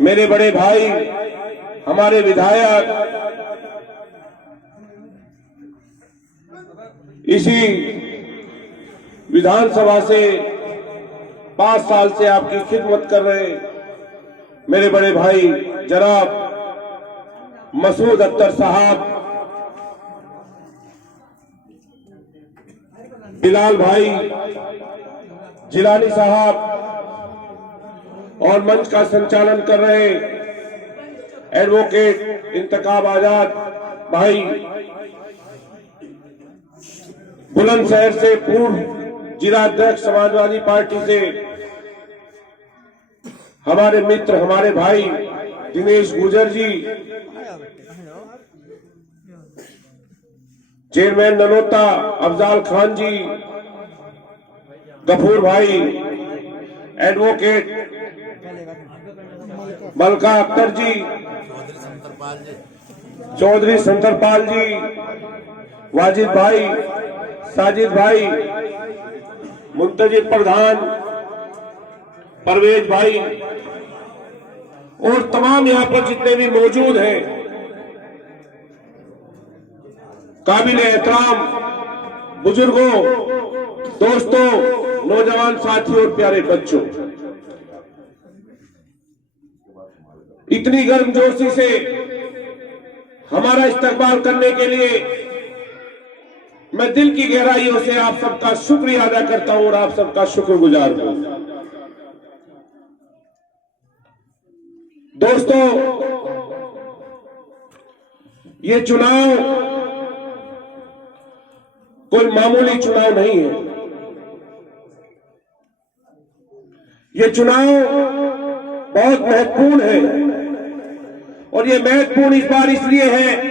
मेरे बड़े भाई, हमारे विधायक, इसी विधानसभा से 5 साल से आपकी खिदमत कर रहे मेरे बड़े भाई जनाब मसूद अख्तर साहब, बिलाल भाई जिलानी साहब, और मंच का संचालन कर रहे एडवोकेट इंतखाब आजाद भाई, बुलंदशहर से पूर्व जिला अध्यक्ष समाजवादी पार्टी से हमारे मित्र, हमारे भाई दिनेश गुर्जर जी, चेयरमैन ननोता अफजाल खान जी, गफूर भाई, एडवोकेट मलका अख्तर जी, चौधरी संतरपाल जी, वाजिद भाई, साजिद भाई, मुंतजिर प्रधान, परवेज भाई, और तमाम यहां पर जितने भी मौजूद हैं, काबिल एहतराम बुजुर्गों, दोस्तों, नौजवान साथियों और प्यारे बच्चों, इतनी गर्मजोशी से हमारा इस्तकबाल करने के लिए मैं दिल की गहराइयों से आप सबका शुक्रिया अदा करता हूं और आप सबका शुक्रगुजार हूं। दोस्तों, ये चुनाव कोई मामूली चुनाव नहीं है। ये चुनाव बहुत महत्वपूर्ण है, और ये महत्वपूर्ण इस बार इसलिए है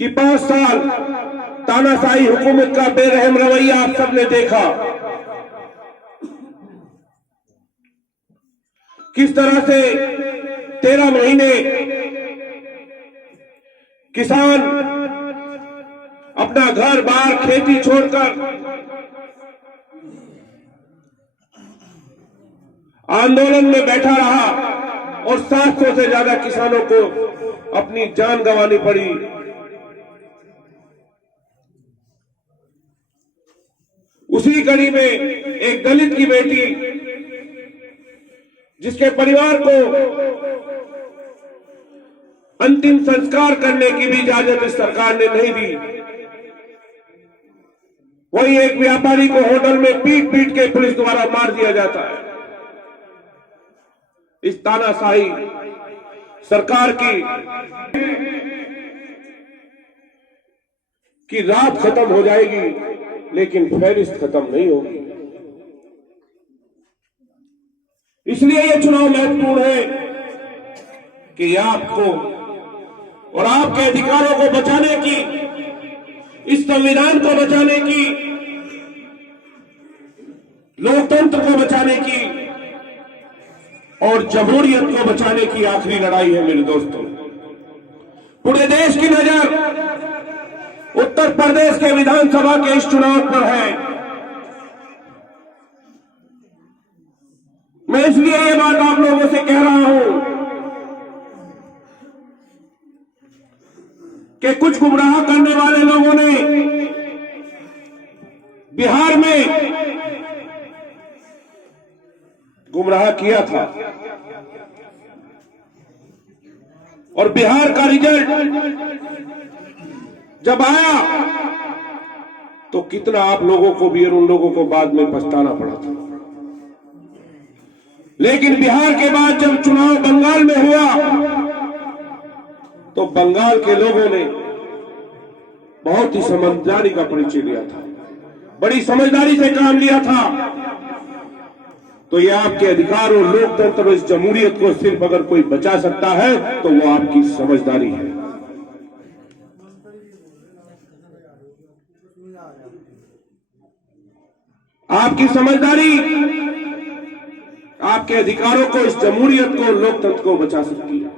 कि 5 साल तानाशाही हुकूमत का बेरहम रवैया आप सबने देखा, किस तरह से 13 महीने किसान अपना घर बार खेती छोड़कर आंदोलन में बैठा रहा, और 700 से ज्यादा किसानों को अपनी जान गंवानी पड़ी। उसी कड़ी में एक दलित की बेटी, जिसके परिवार को अंतिम संस्कार करने की भी इजाजत इस सरकार ने नहीं दी, वही एक व्यापारी को होटल में पीट पीट के पुलिस द्वारा मार दिया जाता है। इस तानाशाही सरकार की रात खत्म हो जाएगी, लेकिन फहरिस्त खत्म नहीं होगी। इसलिए यह चुनाव महत्वपूर्ण है कि आपको और आपके अधिकारों को बचाने की, इस संविधान को बचाने की, लोकतंत्र को बचाने की और जमहूरियत को बचाने की आखिरी लड़ाई है मेरे दोस्तों। पूरे देश की नजर उत्तर प्रदेश के विधानसभा के इस चुनाव पर है। मैं इसलिए ये बात आप लोगों से कह रहा हूं कि कुछ गुमराह करने वाले लोगों ने बिहार में गुमराह किया था, और बिहार का रिजल्ट जब आया तो कितना आप लोगों को भी और उन लोगों को बाद में पछताना पड़ा था। लेकिन बिहार के बाद जब चुनाव बंगाल में हुआ तो बंगाल के लोगों ने बहुत ही समझदारी का परिचय दिया था, बड़ी समझदारी से काम लिया था। तो ये आपके अधिकार और लोकतंत्र और इस जमहूरियत को सिर्फ अगर कोई बचा सकता है तो वो आपकी समझदारी है। आपकी समझदारी आपके अधिकारों को, इस जमहूरियत को, लोकतंत्र को बचा सकती है।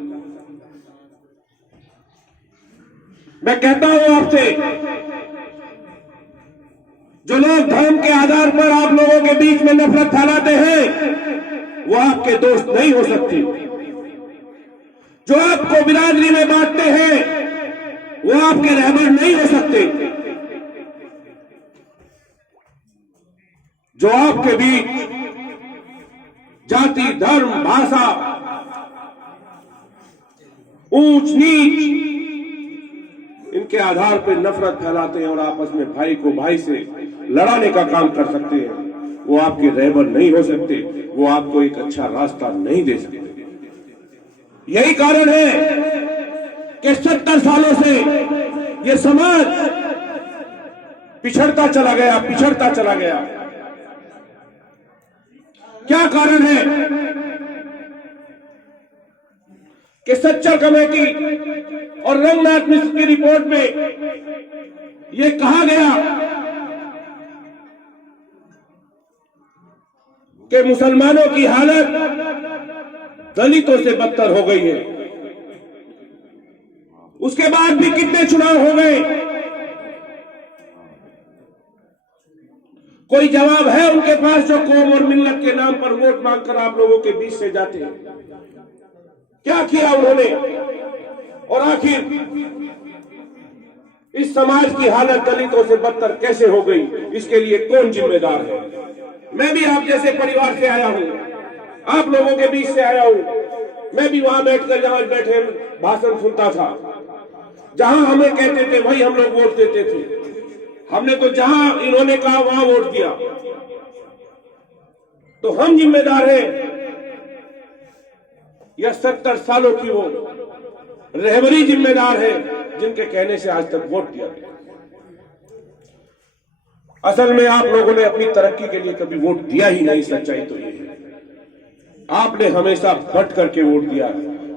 मैं कहता हूं आपसे जो लोग धर्म के आधार पर आप लोगों के बीच में नफरत फैलाते हैं वो आपके दोस्त नहीं हो सकते। जो आपको बिरादरी में बांटते हैं वो आपके रहबर नहीं हो सकते। जो आपके बीच जाति, धर्म, भाषा, ऊंच नीच इनके आधार पर नफरत फैलाते हैं और आपस में भाई को भाई से लड़ाने का काम कर सकते हैं, वो आपके रहबर नहीं हो सकते, वो आपको एक अच्छा रास्ता नहीं दे सकते। यही कारण है कि 70 सालों से ये समाज पिछड़ता चला गया। क्या कारण है कि सच्चर कमेटी और रंगनाथ मिश्र की रिपोर्ट में यह कहा गया कि मुसलमानों की हालत दलितों से बदतर हो गई है। उसके बाद भी कितने चुनाव हो गए, कोई जवाब है उनके पास जो कौम और मिल्लत के नाम पर वोट मांगकर आप लोगों के बीच से जाते हैं? क्या किया उन्होंने? और आखिर इस समाज की हालत दलितों से बदतर कैसे हो गई, इसके लिए कौन जिम्मेदार है? मैं भी आप जैसे परिवार से आया हूं, आप लोगों के बीच से आया हूं। मैं भी वहां बैठकर जहां बैठे भाषण सुनता था, जहां हमें कहते थे वही हम लोग वोट देते थे। हमने तो जहां इन्होंने कहा वहां वोट दिया। तो हम जिम्मेदार हैं या 70 सालों की वो रहबरी जिम्मेदार है जिनके कहने से आज तक वोट दिया गया? असल में आप लोगों ने अपनी तरक्की के लिए कभी वोट दिया ही नहीं। सच्चाई तो ये है, आपने हमेशा बट करके वोट दिया है।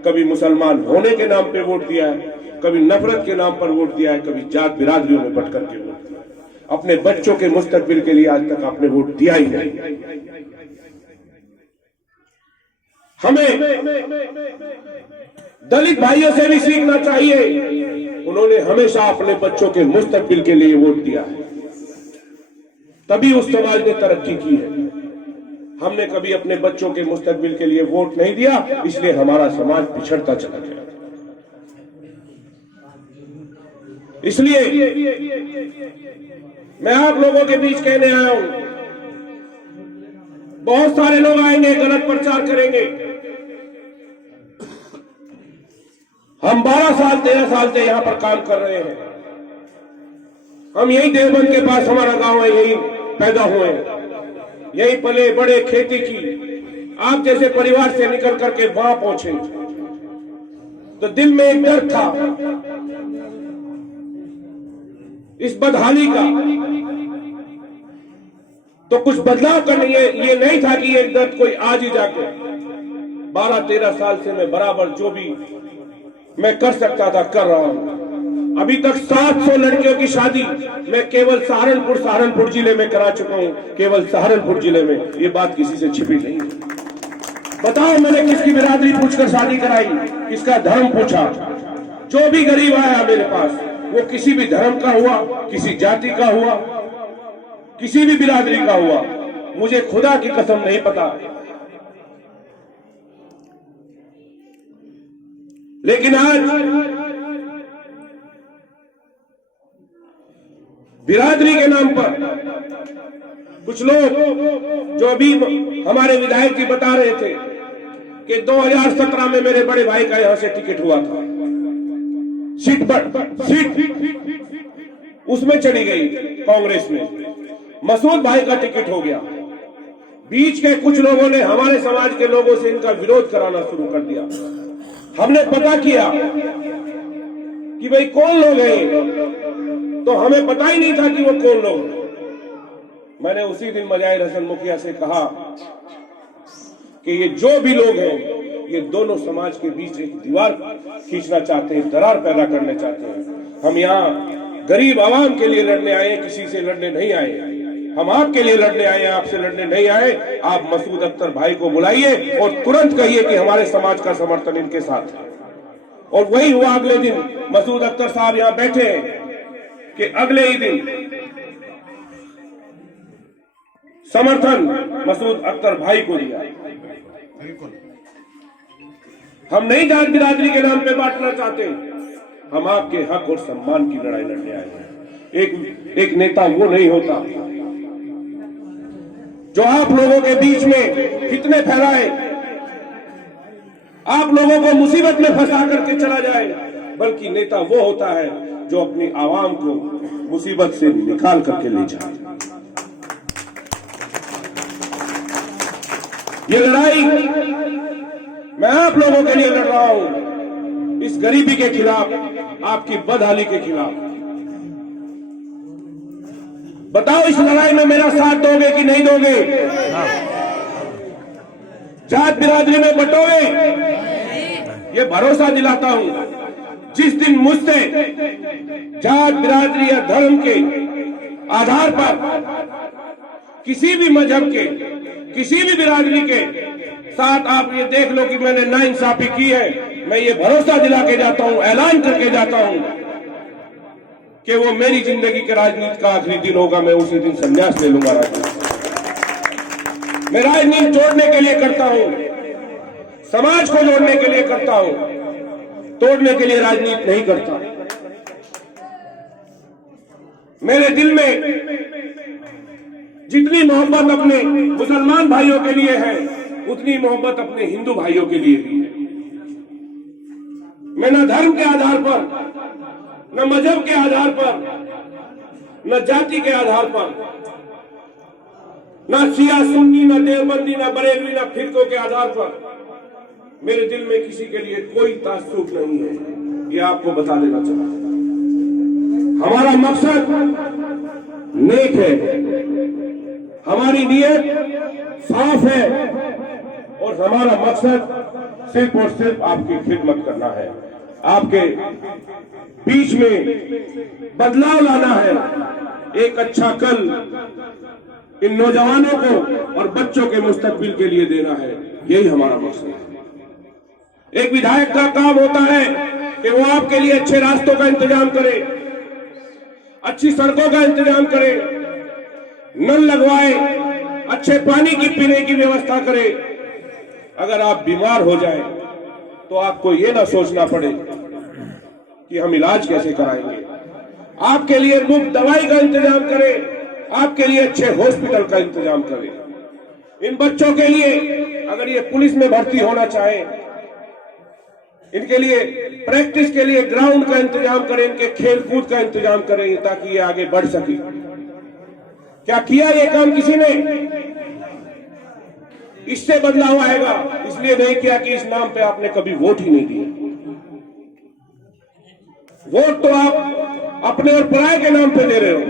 कभी मुसलमान होने के नाम पे वोट दिया है, कभी नफरत के नाम पर वोट दिया है, कभी जात बिरादरियों में बट करके वोट दिया। अपने बच्चों के मुस्तकबिल के लिए आज तक आपने वोट दिया ही नहीं। हमें दलित भाइयों से भी सीखना चाहिए। उन्होंने हमेशा अपने बच्चों के मुस्तकबिल के लिए वोट दिया है, तभी उस समाज ने तरक्की की है। हमने कभी अपने बच्चों के मुस्तकबिल के लिए वोट नहीं दिया, इसलिए हमारा समाज पिछड़ता चला गया। इसलिए मैं आप लोगों के बीच कहने आया हूं, बहुत सारे लोग आएंगे, गलत प्रचार करेंगे। हम 12 साल 13 साल से यहां पर काम कर रहे हैं। हम यही देवबंद के पास हमारा गांव है, यही पैदा हुए, यही पले बड़े, खेती की। आप जैसे परिवार से निकल करके वहां पहुंचे तो दिल में एक डर था इस बदहाली का, तो कुछ बदलाव करने ये नहीं था कि ये दर्द कोई आज ही जाके। 12-13 साल से मैं बराबर जो भी मैं कर सकता था कर रहा हूं। अभी तक 700 लड़कियों की शादी मैं केवल सहारनपुर जिले में करा चुका हूं, केवल सहारनपुर जिले में। ये बात किसी से छिपी नहीं। बताओ मैंने किसकी बिरादरी पूछकर शादी कराई, किसका धर्म पूछा? जो भी गरीब आया मेरे पास, वो किसी भी धर्म का हुआ, किसी जाति का हुआ, किसी भी बिरादरी का हुआ, मुझे खुदा की कसम नहीं पता। लेकिन आज बिरादरी के नाम पर कुछ लोग, जो अभी हमारे विधायक जी बता रहे थे कि 2017 में मेरे बड़े भाई का यहां से टिकट हुआ था, सीट उसमें चली गई कांग्रेस में, मसूद भाई का टिकट हो गया। बीच के कुछ लोगों ने हमारे समाज के लोगों से इनका विरोध कराना शुरू कर दिया। हमने पता किया कि भाई कौन लोग हैं, तो हमें पता ही नहीं था कि वो कौन लोग हैं। मैंने उसी दिन मजाहिर हसन मुखिया से कहा कि ये जो भी लोग हैं, ये दोनों समाज के बीच एक दीवार खींचना चाहते हैं, दरार पैदा करना चाहते हैं। हम यहाँ गरीब आवाम के लिए लड़ने आए, किसी से लड़ने नहीं आए। हम आपके लिए लड़ने आए, आपसे लड़ने नहीं आए। आप मसूद अख्तर भाई को बुलाइए और तुरंत कहिए कि हमारे समाज का समर्थन इनके साथ है। और वही हुआ। अगले दिन मसूद अख्तर साहब यहां बैठे कि अगले ही दिन समर्थन मसूद अख्तर भाई को दिया। हम नहीं जात बिरादरी के नाम पे बांटना चाहते, हम आपके हक और सम्मान की लड़ाई लड़ने आए हैं। एक नेता वो नहीं होता जो आप लोगों के बीच में फितने फैलाए, आप लोगों को मुसीबत में फंसा करके चला जाए, बल्कि नेता वो होता है जो अपनी आवाम को मुसीबत से निकाल करके ले जाए। ये लड़ाई मैं आप लोगों के लिए लड़ रहा हूं, इस गरीबी के खिलाफ, आपकी बदहाली के खिलाफ। बताओ इस लड़ाई में मेरा साथ दोगे कि नहीं दोगे? जात बिरादरी में बंटोगे? ये भरोसा दिलाता हूं, जिस दिन मुझसे जात बिरादरी या धर्म के आधार पर किसी भी मजहब के, किसी भी बिरादरी के साथ आप ये देख लो कि मैंने नाइंसाफी की है, मैं ये भरोसा दिला के जाता हूं, ऐलान करके जाता हूं कि वो मेरी जिंदगी के राजनीति का आखिरी दिन होगा, मैं उसी दिन संन्यास ले लूंगा। राजनीति मैं राजनीति जोड़ने के लिए करता हूं, समाज को जोड़ने के लिए करता हूं, तोड़ने के लिए राजनीति नहीं करता। मेरे दिल में जितनी मोहब्बत अपने मुसलमान भाइयों के लिए है, उतनी मोहब्बत अपने हिंदू भाइयों के लिए भी है। मैं न धर्म के आधार पर, न मजहब के आधार पर, न जाति के आधार पर, न शिया सुन्नी, न देवबंदी, न बरेलवी, न फिरकों के आधार पर मेरे दिल में किसी के लिए कोई तासुब नहीं है। ये आपको बता देना चाहता हूं। हमारा मकसद नेक है, हमारी नीयत साफ है और हमारा मकसद सिर्फ और सिर्फ आपकी खिदमत करना है, आपके बीच में बदलाव लाना है, एक अच्छा कल इन नौजवानों को और बच्चों के मुस्तकबिल के लिए देना है। यही हमारा मकसद है। एक विधायक का काम होता है कि वो आपके लिए अच्छे रास्तों का इंतजाम करे, अच्छी सड़कों का इंतजाम करे, नल लगवाए, अच्छे पानी की पीने की व्यवस्था करे। अगर आप बीमार हो जाए तो आपको ये ना सोचना पड़े कि हम इलाज कैसे कराएंगे, आपके लिए मुफ्त दवाई का इंतजाम करे, आपके लिए अच्छे हॉस्पिटल का इंतजाम करे। इन बच्चों के लिए अगर ये पुलिस में भर्ती होना चाहे, इनके लिए प्रैक्टिस के लिए ग्राउंड का इंतजाम करें, इनके खेल कूद का इंतजाम करें ताकि ये आगे बढ़ सके। क्या किया ये काम किसी ने? इससे बदलाव आएगा, इसलिए नहीं किया कि इस नाम पे आपने कभी वोट ही नहीं दिया। वोट तो आप अपने और पराये के नाम पे दे रहे हो,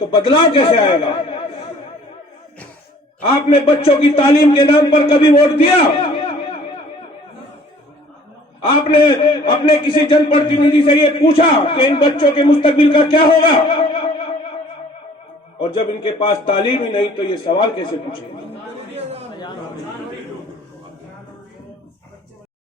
तो बदलाव कैसे आएगा? आपने बच्चों की तालीम के नाम पर कभी वोट दिया? आपने अपने किसी जनप्रतिनिधि से ये पूछा कि इन बच्चों के मुस्तकबिल का क्या होगा? और जब इनके पास तालीम ही नहीं तो ये सवाल कैसे पूछेंगे?